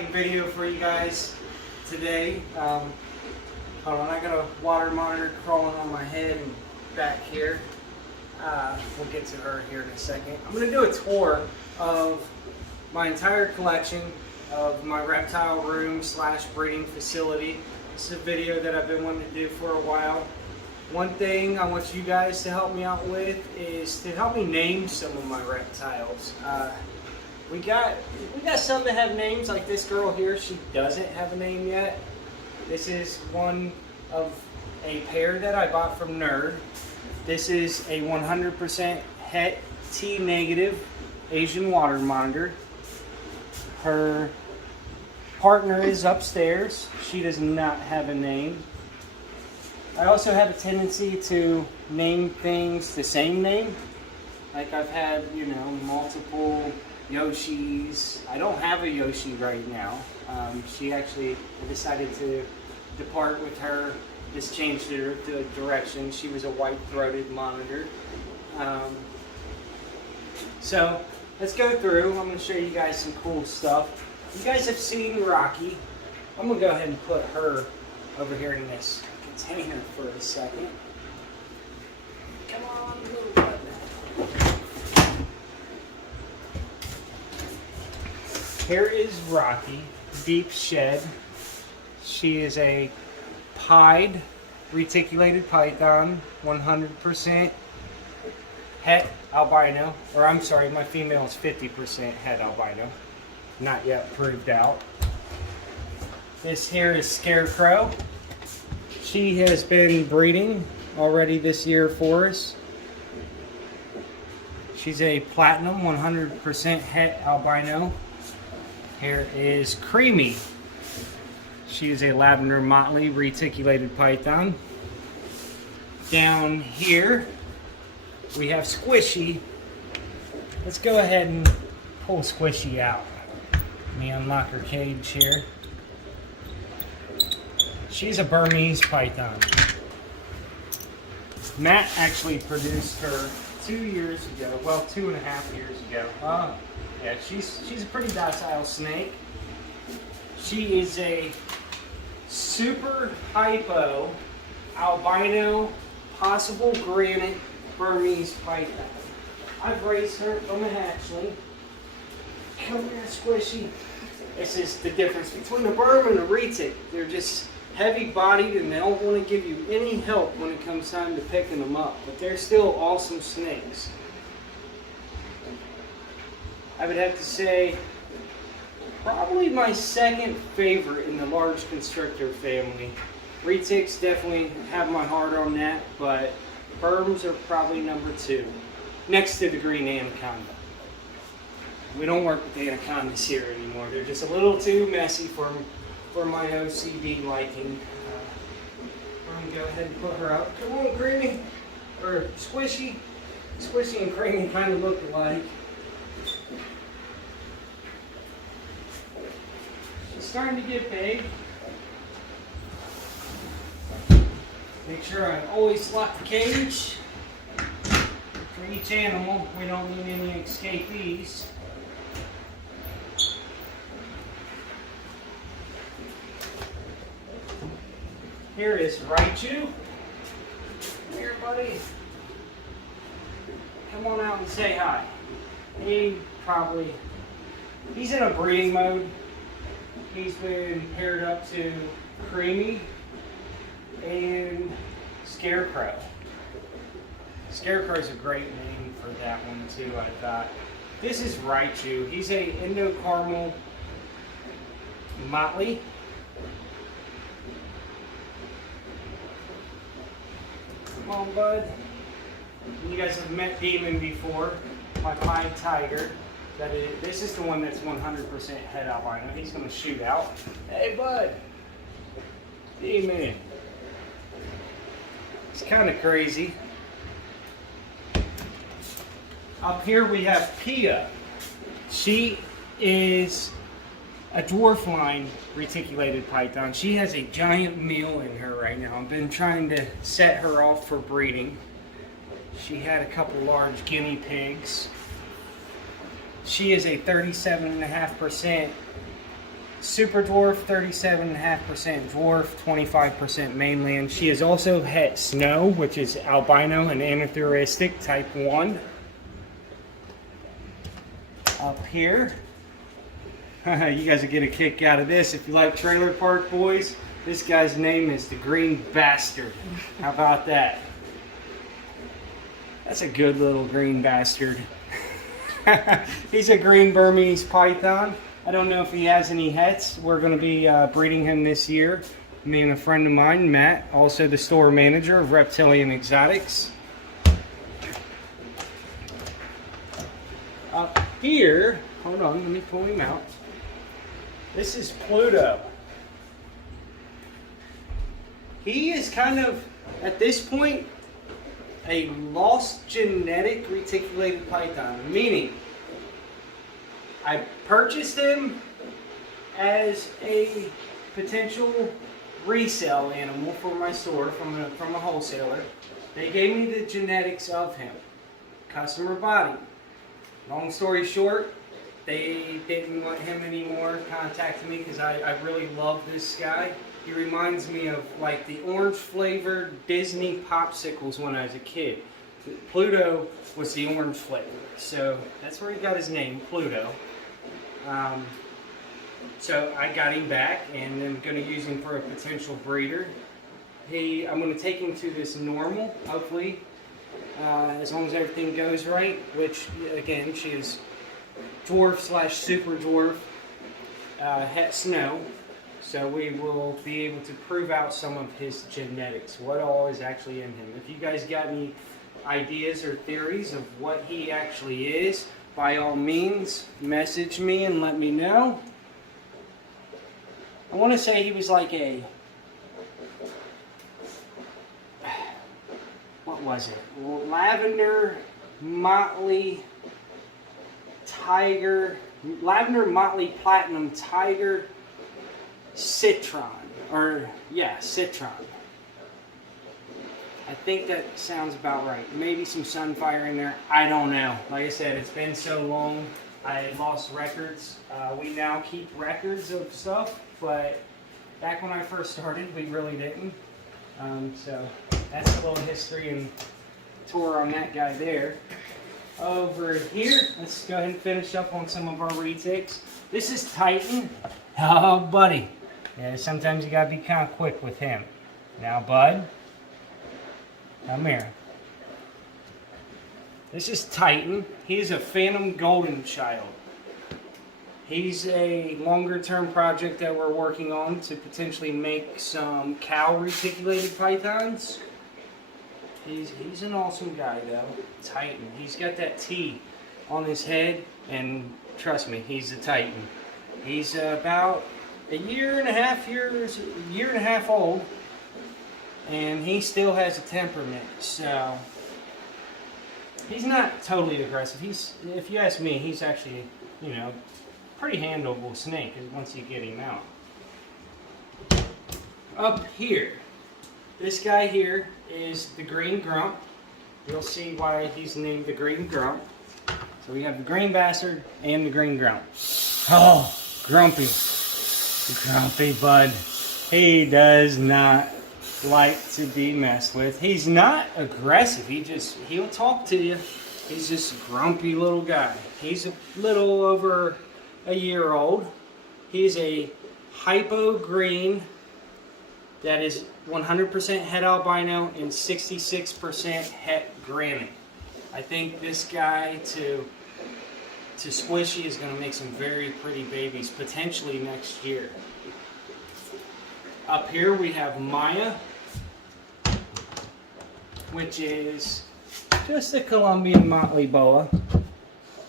exciting video for you guys today. Hold on, I got a water monitor crawling on my head and back here. We'll get to her here in a second. I'm going to do a tour of my entire collection of my reptile room slash breeding facility. This is a video that I've been wanting to do for a while. One thing I want you guys to help me out with is to help me name some of my reptiles. We got some that have names, like this girl here. She doesn't have a name yet. This is one of a pair that I bought from Nerd. This is a 100% Het T negative Asian water monitor. Her partner is upstairs. She does not have a name. I also have a tendency to name things the same name. Like I've had, you know, multiple Yoshis. I don't have a Yoshi right now. She actually decided to depart with her. Just changed her direction. She was a white-throated monitor. So let's go through. I'm going to show you guys some cool stuff. You guys have seen Rocky. I'm going to go ahead and put her over here in this container for a second. Come on, little bud. Here is Rocky, deep shed. She is a pied, reticulated python, 100% het albino, or I'm sorry, my female is 50% het albino, not yet proved out. This here is Scarecrow. She has been breeding already this year for us. She's a platinum, 100% het albino. Here is Creamy. She is a lavender motley reticulated python. Down here we have Squishy. Let's go ahead and pull Squishy out. Let me unlock her cage here. She's a Burmese python. Matt actually produced her 2 years ago. Well, 2.5 years ago. Yeah, she's a pretty docile snake. She is a super hypo albino possible granite Burmese python. I've raised her from a hatchling. Come here, Squishy. This is the difference between a Burm and a retic. They're just heavy bodied and they don't want to give you any help when it comes time to picking them up, but they're still awesome snakes. I would have to say probably my second favorite in the large constrictor family. Retics definitely have my heart on that, but Burms are probably number 2, next to the green anaconda. We don't work with anacondas here anymore. They're just a little too messy for my OCD liking. I'm going to go ahead and put her out. Come on, Creamy, or Squishy. Squishy and Creamy kind of look alike. She's starting to get big. Make sure I always lock the cage. For each animal, we don't need any escapees. Here is Raichu. Come here, buddy. Come on out and say hi. He's in a breeding mode. He's been paired up to Creamy and Scarecrow. Scarecrow's a great name for that one too, I thought. This is Raichu. He's a Indo-Caramel Motley. Come on, bud. You guys have met Demon before, my pied tiger. This is the one that's 100% het albino. He's going to shoot out. Hey, bud. Demon. It's kind of crazy. Up here we have Pia. She is a dwarf line reticulated python. She has a giant meal in her right now. I've been trying to set her off for breeding. She had a couple large guinea pigs. She is a 37.5% super dwarf, 37.5% dwarf, 25% mainland. She is also het snow, which is albino and anathuristic type 1. Up here, you guys will get a kick out of this if you like Trailer Park Boys. This guy's name is the Green Bastard. How about that? That's a good little green bastard. He's a green Burmese python. I don't know if he has any hets. We're going to be breeding him this year. Me and a friend of mine, Matt, also the store manager of Reptilian Exotics. Up here, hold on, let me pull him out. This is Pluto. He is kind of, at this point, a lost genetic reticulated python, meaning I purchased him as a potential resale animal for my store from a wholesaler. They gave me the genetics of him, customer body. Long story short, they didn't want him anymore, contacted me because I really love this guy. He reminds me of like the orange flavored Disney popsicles when I was a kid. Pluto was the orange flavor, so that's where he got his name, Pluto. So I got him back and I'm going to use him for a potential breeder. I'm going to take him to this normal, hopefully, as long as everything goes right, which again, she is dwarf / super dwarf, het snow. So we will be able to prove out some of his genetics, what all is actually in him. If you guys got any ideas or theories of what he actually is, by all means, message me and let me know. I want to say he was like a, what was it? Lavender motley platinum tiger citron, citron. I think that sounds about right. Maybe some sunfire in there. I don't know. Like I said, it's been so long. I lost records. We now keep records of stuff, but back when I first started, we really didn't. So that's a little history and tour on that guy there. Over here, let's go ahead and finish up on some of our retakes. This is Titan. Oh, buddy. Yeah, sometimes you gotta be kind of quick with him. Now, bud, come here. This is Titan. He's a Phantom Golden Child. He's a longer-term project that we're working on to potentially make some cow reticulated pythons. He's an awesome guy, though. Titan. He's got that T on his head, and trust me, he's a Titan. He's about a year and a half old, and he still has a temperament. So he's not totally aggressive. If you ask me, he's actually, pretty handleable snake once you get him out. Up here, this guy here is the Green Grump. You'll see why he's named the Green Grump. So we have the Green Bastard and the Green Grump. Oh, grumpy. Grumpy bud. He does not like to be messed with. He's not aggressive. He'll talk to you. He's just a grumpy little guy. He's a little over a year old. He's a hypo green that is 100% het albino and 66% het granite. I think this guy to squishy is going to make some very pretty babies potentially next year. Up here we have Maya, which is just a Colombian motley boa.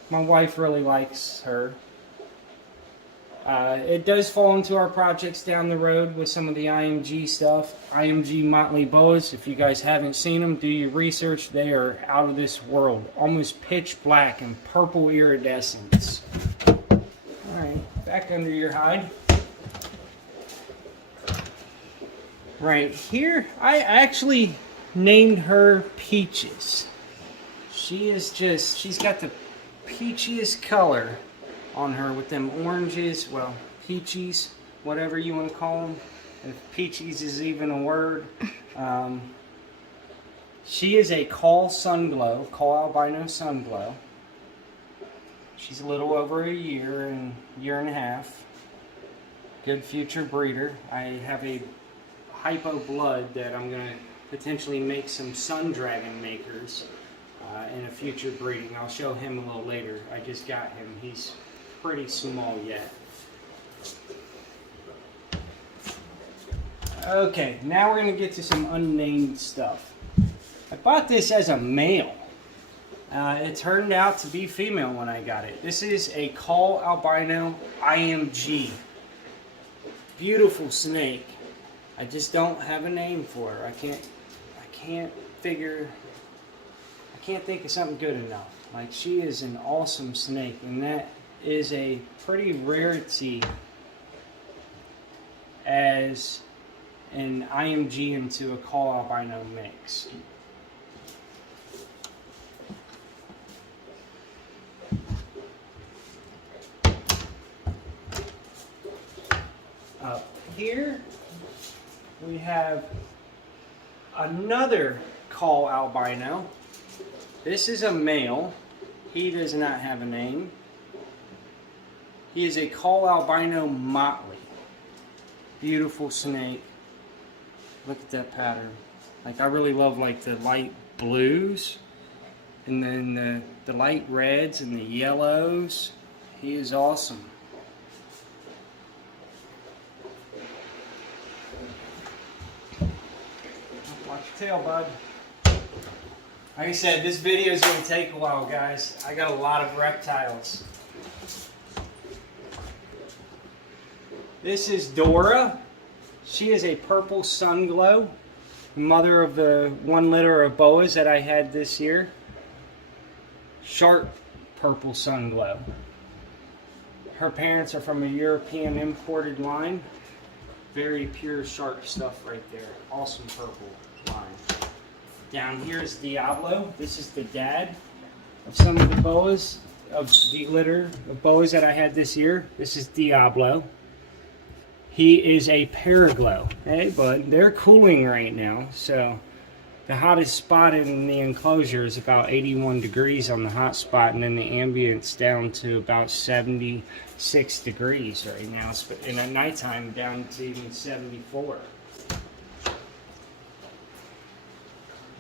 My wife really likes her. It does fall into our projects down the road with some of the IMG stuff. IMG motley boas, if you guys haven't seen them, do your research. They are out of this world. Almost pitch black and purple iridescence. Alright, back under your hide. Right here, I actually named her Peaches. She's got the peachiest color on her with them oranges, well, peachies, whatever you want to call them, if peachies is even a word. She is a call albino sunglow. She's a little over a year and a half. Good future breeder. I have a hypo blood that I'm going to potentially make some sun dragon makers in a future breeding. I'll show him a little later. I just got him. He's pretty small yet. Okay, now we're going to get to some unnamed stuff. I bought this as a male. It turned out to be female when I got it. This is a call albino IMG. Beautiful snake. I just don't have a name for her. I can't think of something good enough. Like, she is an awesome snake, and that is a pretty rarity as an IMG into a call albino mix. Up here we have another call albino. This is a male. He does not have a name. He is a call albino motley. Beautiful snake. Look at that pattern. Like, I really love like the light blues and then the light reds and the yellows. He is awesome. Watch your tail, bud. Like I said, this video is going to take a while, guys. I got a lot of reptiles. This is Dora. She is a purple sunglow, mother of the 1 litter of boas that I had this year. Sharp purple sunglow. Her parents are from a European imported line. Very pure, sharp stuff right there. Awesome purple line. Down here is Diablo. This is the dad of some of the boas, of the litter of boas that I had this year. This is Diablo. He is a paraglow, okay? But they're cooling right now, so the hottest spot in the enclosure is about 81 degrees on the hot spot, and then the ambient's down to about 76 degrees right now, and at nighttime down to even 74.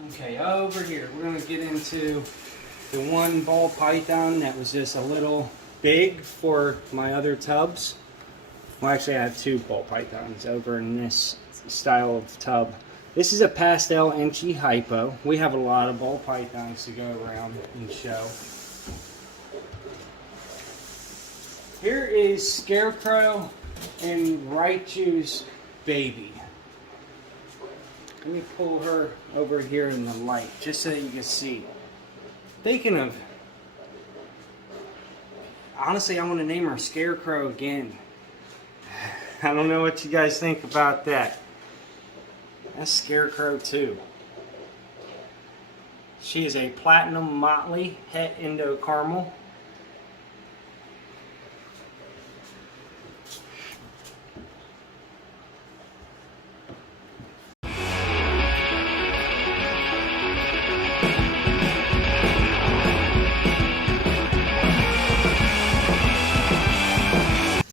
Okay, over here, we're going to get into the one ball python that was just a little big for my other tubs. Well, actually, I have 2 ball pythons over in this style of tub. This is a pastel inchy hypo. We have a lot of ball pythons to go around and show. Here is Scarecrow and Raichu's baby. Let me pull her over here in the light, just so you can see. Speaking of, honestly, I want to name her Scarecrow again. I don't know what you guys think about that. That's Scarecrow too. She is a platinum motley het Indo caramel.